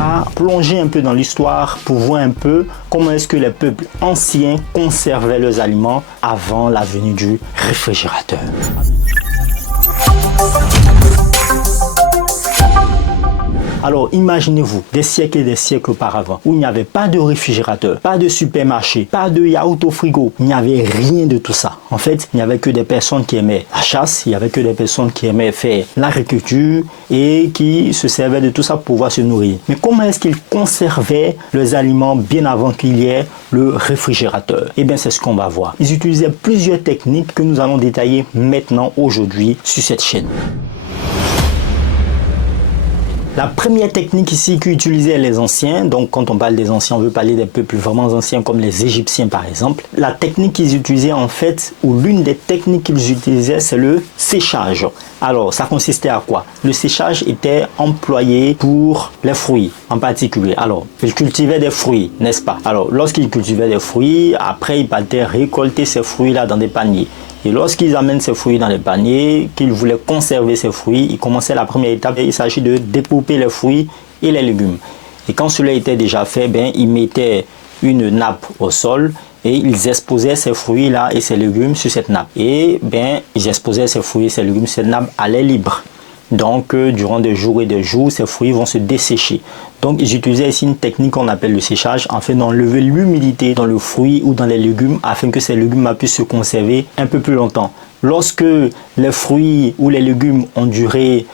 va plonger un peu dans l'histoire pour voir un peu comment est-ce que les peuples anciens conservaient leurs aliments avant la venue du réfrigérateur. Alors imaginez-vous des siècles et des siècles auparavant où il n'y avait pas de réfrigérateur, pas de supermarché, pas de yaourt au frigo, il n'y avait rien de tout ça. En fait, il n'y avait que des personnes qui aimaient la chasse, il n'y avait que des personnes qui aimaient faire l'agriculture et qui se servaient de tout ça pour pouvoir se nourrir. Mais comment est-ce qu'ils conservaient leurs aliments bien avant qu'il y ait le réfrigérateur? Eh bien, c'est ce qu'on va voir. Ils utilisaient plusieurs techniques que nous allons détailler maintenant, aujourd'hui, sur cette chaîne. La première technique ici qu'utilisaient les anciens, donc quand on parle des anciens, on veut parler des peuples vraiment anciens comme les Égyptiens par exemple. La technique qu'ils utilisaient en fait, ou l'une des techniques qu'ils utilisaient, c'est le séchage. Alors, ça consistait à quoi? Le séchage était employé pour les fruits en particulier. Alors, ils cultivaient des fruits, n'est-ce pas? Alors, lorsqu'ils cultivaient des fruits, après ils partaient récolter ces fruits-là dans des paniers. Et lorsqu'ils amènent ces fruits dans les paniers, qu'ils voulaient conserver ces fruits, ils commençaient la première étape, il s'agit de dépouper les fruits et les légumes. Et quand cela était déjà fait, ils mettaient une nappe au sol et ils exposaient ces fruits-là et ces légumes sur cette nappe. Et ils exposaient ces fruits et ces légumes sur cette nappe à l'air libre. Donc, durant des jours et des jours, ces fruits vont se dessécher. Donc, ils utilisaient ici une technique qu'on appelle le séchage, afin d'enlever l'humidité dans le fruit ou dans les légumes, afin que ces légumes puissent se conserver un peu plus longtemps. Lorsque les fruits ou les légumes ont duré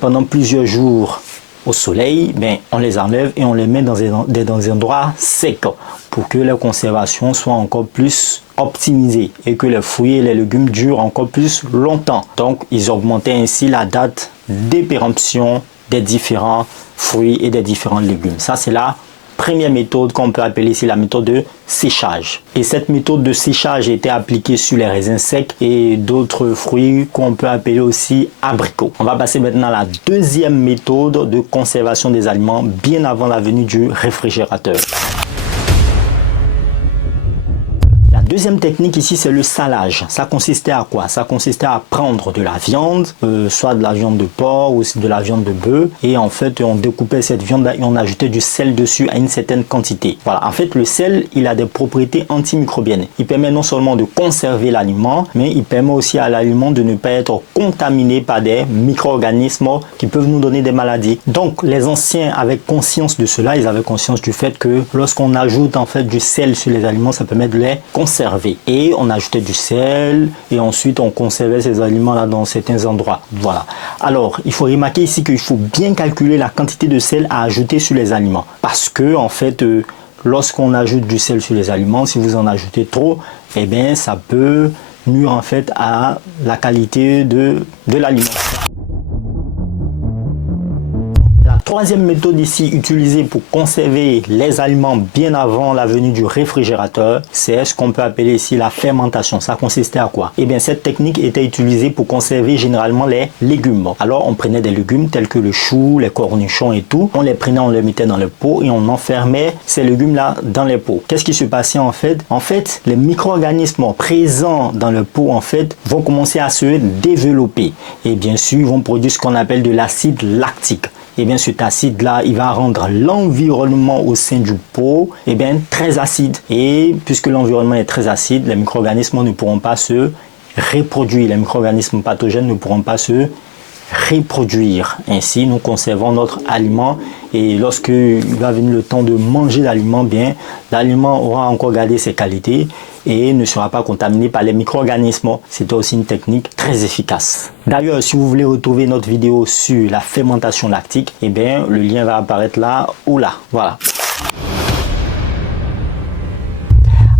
pendant plusieurs jours au soleil, on les enlève et on les met dans des endroits secs pour que la conservation soit encore plus optimisée et que les fruits et les légumes durent encore plus longtemps. Donc, ils augmentaient ainsi la date d'épéremption des différents fruits et des différents légumes. Ça, c'est la première méthode qu'on peut appeler ici la méthode de séchage. Et cette méthode de séchage était appliquée sur les raisins secs et d'autres fruits qu'on peut appeler aussi abricots. On va passer maintenant à la deuxième méthode de conservation des aliments bien avant la venue du réfrigérateur. La deuxième technique ici, c'est le salage. Ça consistait à quoi? Ça consistait à prendre de la viande, soit de la viande de porc ou de la viande de bœuf, et en fait on découpait cette viande et on ajoutait du sel dessus à une certaine quantité. Voilà, en fait le sel, il a des propriétés antimicrobiennes. Il permet non seulement de conserver l'aliment, mais il permet aussi à l'aliment de ne pas être contaminé par des micro-organismes qui peuvent nous donner des maladies. Donc les anciens avaient conscience de cela, ils avaient conscience du fait que lorsqu'on ajoute en fait du sel sur les aliments, ça permet de les conserver. Et on ajoutait du sel et ensuite on conservait ces aliments là dans certains endroits. Voilà. Alors il faut remarquer ici qu'il faut bien calculer la quantité de sel à ajouter sur les aliments, parce que en fait lorsqu'on ajoute du sel sur les aliments, si vous en ajoutez trop, ça peut nuire en fait à la qualité de l'aliment. Troisième méthode ici utilisée pour conserver les aliments bien avant la venue du réfrigérateur, c'est ce qu'on peut appeler ici la fermentation. Ça consistait à quoi? Cette technique était utilisée pour conserver généralement les légumes. Alors on prenait des légumes tels que le chou, les cornichons et tout, on les prenait, on les mettait dans le pot et on enfermait ces légumes là dans les pots. Qu'est-ce qui se passait en fait? En fait, les micro-organismes présents dans le pot en fait vont commencer à se développer et bien sûr ils vont produire ce qu'on appelle de l'acide lactique. Cet acide-là, il va rendre l'environnement au sein du pot très acide. Et puisque l'environnement est très acide, les micro-organismes ne pourront pas se reproduire. Les micro-organismes pathogènes ne pourront pas se reproduire. Ainsi, nous conservons notre aliment et lorsque il va venir le temps de manger l'aliment, l'aliment aura encore gardé ses qualités et ne sera pas contaminé par les micro-organismes. C'est aussi une technique très efficace. D'ailleurs, si vous voulez retrouver notre vidéo sur la fermentation lactique, le lien va apparaître là ou là. Voilà.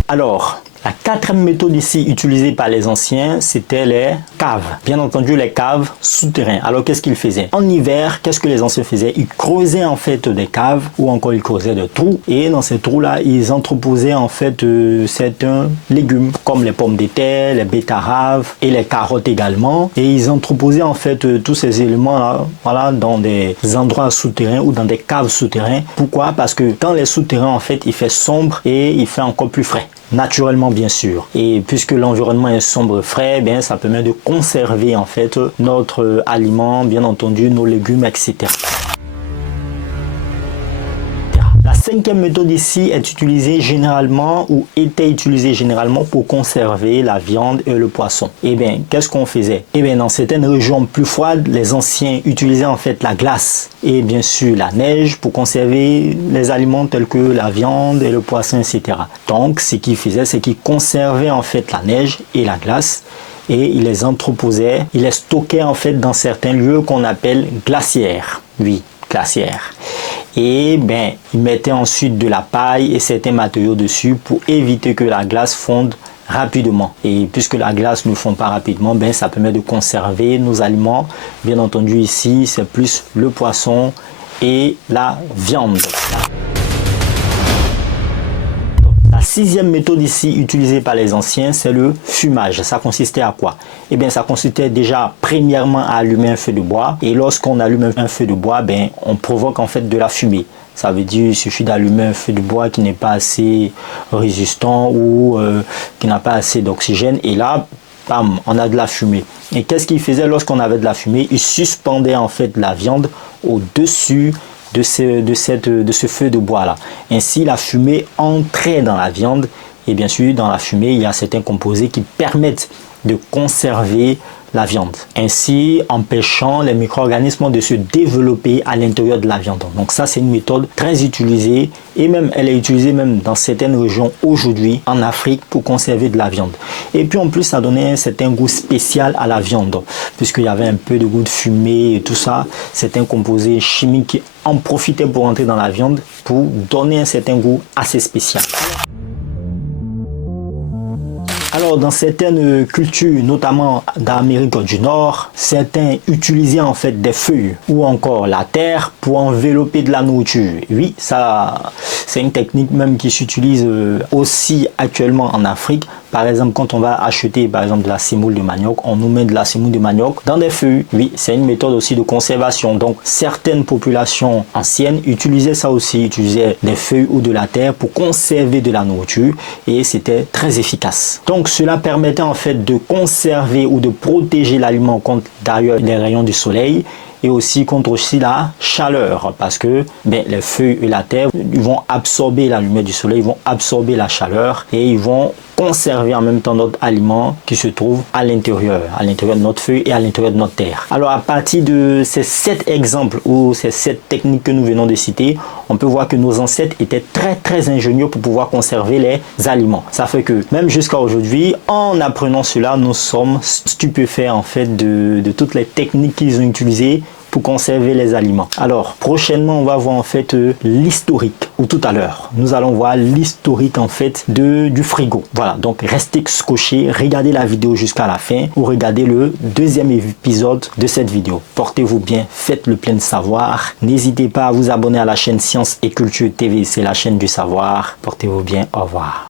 Alors, la quatrième méthode ici utilisée par les anciens, c'était les caves. Bien entendu, les caves souterraines. Alors, qu'est-ce qu'ils faisaient? En hiver, qu'est-ce que les anciens faisaient? Ils creusaient en fait des caves ou encore ils creusaient des trous. Et dans ces trous-là, ils entreposaient en fait certains légumes comme les pommes de terre, les betteraves et les carottes également. Et ils entreposaient en fait tous ces éléments-là, voilà, dans des endroits souterrains ou dans des caves souterraines. Pourquoi? Parce que dans les souterrains, en fait, il fait sombre et il fait encore plus frais. Naturellement bien sûr, et puisque l'environnement est sombre frais, ça permet de conserver en fait notre aliment, bien entendu nos légumes, etc. cinquième méthode ici est utilisée généralement ou était utilisée généralement pour conserver la viande et le poisson. Eh bien, qu'est-ce qu'on faisait? Eh bien, dans certaines régions plus froides, les anciens utilisaient en fait la glace et bien sûr la neige pour conserver les aliments tels que la viande et le poisson, etc. Donc, ce qu'ils faisaient, c'est qu'ils conservaient en fait la neige et la glace et ils les entreposaient, ils les stockaient en fait dans certains lieux qu'on appelle glacières. Oui, glacières. Et ben, ils mettaient ensuite de la paille et certains matériaux dessus pour éviter que la glace fonde rapidement. Et puisque la glace ne fond pas rapidement, ben, ça permet de conserver nos aliments. Bien entendu, ici, c'est plus le poisson et la viande. La sixième méthode ici utilisée par les anciens, c'est le fumage. Ça consistait à quoi? Eh bien, ça consistait déjà premièrement à allumer un feu de bois. Et lorsqu'on allume un feu de bois, ben, on provoque en fait de la fumée. Ça veut dire qu'il suffit d'allumer un feu de bois qui n'est pas assez résistant ou qui n'a pas assez d'oxygène. Et là, bam, on a de la fumée. Et qu'est-ce qu'il faisait lorsqu'on avait de la fumée? Il suspendait en fait la viande au-dessus de ce feu de bois là. Ainsi, la fumée entrait dans la viande et bien sûr dans la fumée il y a certains composés qui permettent de conserver la viande, ainsi empêchant les micro-organismes de se développer à l'intérieur de la viande. Donc ça, c'est une méthode très utilisée et même elle est utilisée même dans certaines régions aujourd'hui en Afrique pour conserver de la viande. Et puis en plus, ça donnait un certain goût spécial à la viande puisqu'il y avait un peu de goût de fumée et tout ça. Certains composés chimiques qui en profitaient pour entrer dans la viande pour donner un certain goût assez spécial. Alors, dans certaines cultures, notamment d'Amérique du Nord, certains utilisaient en fait des feuilles ou encore la terre pour envelopper de la nourriture. Oui, ça, c'est une technique même qui s'utilise aussi actuellement en Afrique. Par exemple, quand on va acheter par exemple de la semoule de manioc, on nous met de la semoule de manioc dans des feuilles. Oui, c'est une méthode aussi de conservation. Donc, certaines populations anciennes utilisaient ça aussi, utilisaient des feuilles ou de la terre pour conserver de la nourriture et c'était très efficace. Donc, cela permettait en fait de conserver ou de protéger l'aliment contre d'ailleurs les rayons du soleil et aussi contre aussi la chaleur parce que ben, les feuilles et la terre ils vont absorber la lumière du soleil, ils vont absorber la chaleur et ils vont conserver en même temps notre aliment qui se trouve à l'intérieur de notre feuille et à l'intérieur de notre terre. Alors à partir de ces 7 exemples ou ces 7 techniques que nous venons de citer, on peut voir que nos ancêtres étaient très ingénieux pour pouvoir conserver les aliments. Ça fait que même jusqu'à aujourd'hui, en apprenant cela, nous sommes stupéfaits en fait de toutes les techniques qu'ils ont utilisées pour conserver les aliments. Alors prochainement on va voir en fait l'historique, ou tout à l'heure nous allons voir l'historique en fait du frigo. Voilà, donc restez scotchés, regardez la vidéo jusqu'à la fin ou regardez le deuxième épisode de cette vidéo. Portez-vous bien, faites le plein de savoir, n'hésitez pas à vous abonner à la chaîne Science et Culture TV, c'est la chaîne du savoir. Portez-vous bien, au revoir.